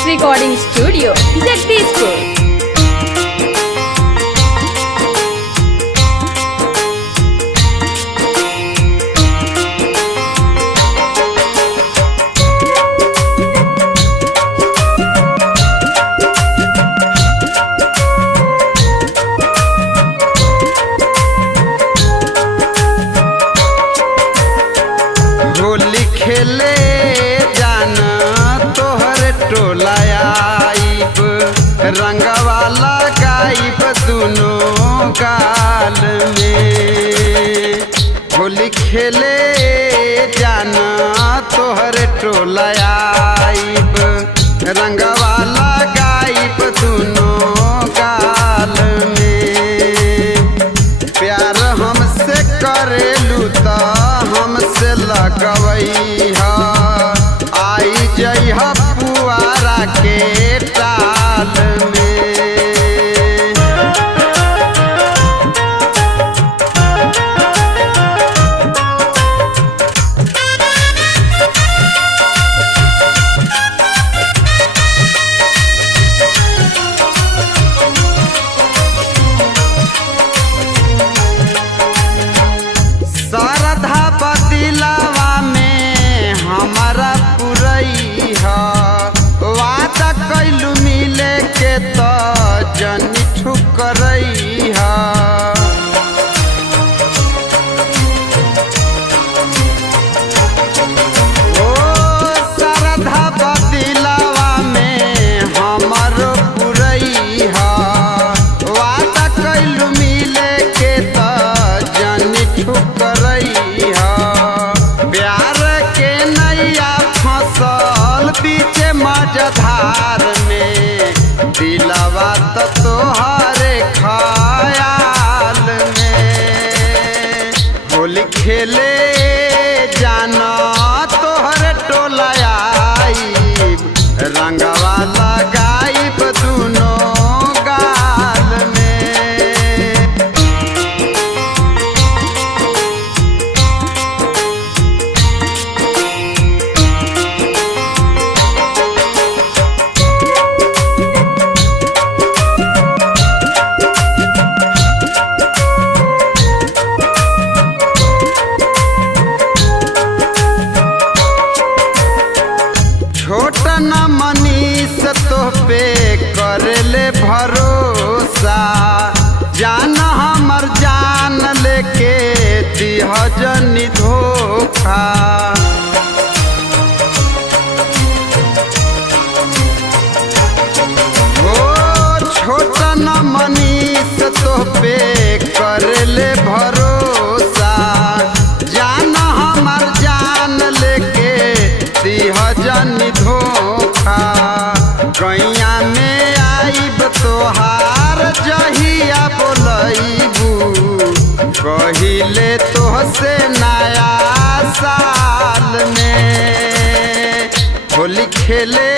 Hits Recording Studio, Jagdishpur. Holi खेले जाना तोहर टोला आइब, रंगवा लगाइब दुनों गाल में। होली खेले जाना तोहर टोला आइब, रंगवा लगाइब दुनों गाल में। प्यार हमसे करेलू त हमसे लगवैहा, आई जइहा पुआरा के टाल में। श्रद्धा बदिलावा में हमारा पुरैहा, वादा कैलू मिले के तो जनी ठुकरैहा। ओ श्रद्धा बदिलावा में हमारो पुरैहा, वादा कैलू मिले के तो जनी ठुकरैहा। प्यार के नैया फसल बीचे मझधार में, दिलवा तो तोहरे ख्याल में। होली खेले जाना तोहरे टोला आइब, रंगवा लगाइब दुनों गाल में। छोटा न मनीष तो पे करेले भरोसा, जान हमर जान लेके दिह जनी धोखा। ओ छोटा न मनीष तो पे करेले भरोसा, जान हमर जान लेके दिह जनी धोखा। गैया में आइब तोहार जहिया बोलैबू, कहिले तोहसे नया साल में। होली खेले